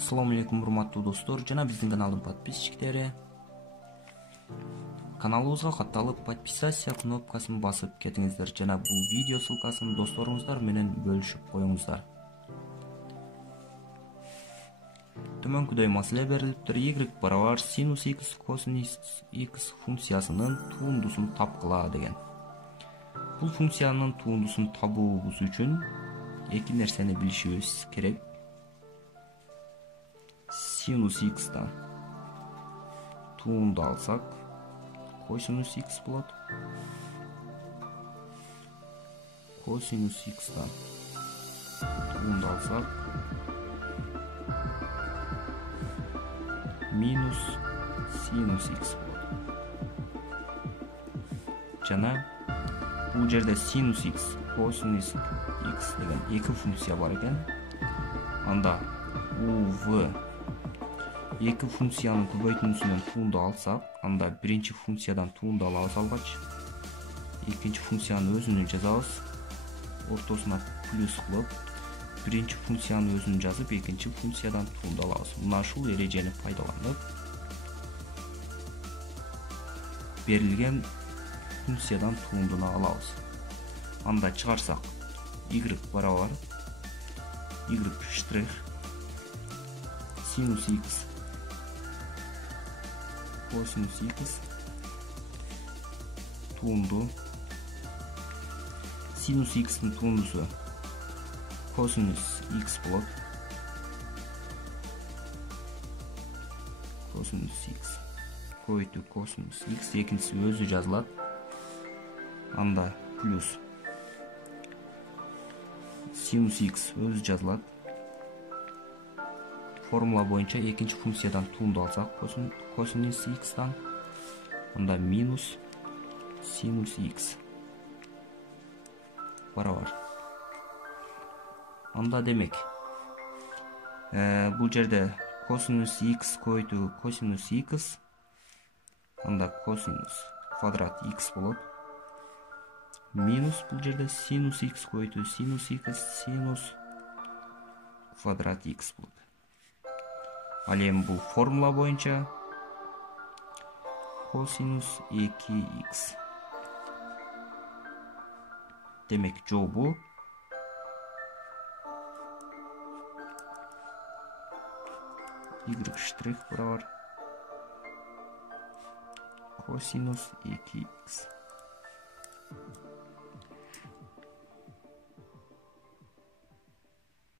Assalamu алейкум, урматтуу достор жана биздин каналдын подписчиктери. Каналыбызга катталып подписаться кнопкасын басып кетиңиздер жана бул видео ссылкасын досторуңуздар менен бөлүшүп коюңуздар. Төмөнкүдөй маселе берилиптир. Y барабар синус x косинус x функциясынын туундусун тапкыла деген. Бул функциянын туундусун табуубуз үчүн эки нерсени билишибиз керек. Синус x'тан туунду алсак, косинус x болот. Косинус x'тан туунду алсак, минус синус x болот. Жана бул жерде синус x, косинус x деген эки функция бар экен. Анда u эки функциянын көбөйтүүсүнөн туунду алсак, анда биринчи функциядан туунду алабыз алгач, экинчи функциянын өзүнүн жазабыз, ортосуна плюс кылып, биринчи функциянын өзүнүн жазып, экинчи функциядан туунду алабыз. Мына ушул эрежени пайдаланып, берилген функциядан туундуну алабыз. Анда чыгарсак, y барабар y штрих синус x косинус x туунду, синус x'тин туундусу косинус x болот. Косинус x көбөйтүү косинус x, экинчиси өзү жазылат. Анда плюс синус x өзү жазылат. Формула боюнча экинчи функциядан туунду алсак, косинус x'тан, анда минус синус x барабар. Анда демек, бул жерде косинус x көбөйтүү косинус x, анда косинус квадрат x болот. Минус бул жерде синус x көбөйтүү синус x, синус квадрат x болот. Ал эми бул формула боюнча косинус 2x. Демек жообу y штрих барабар косинус 2x.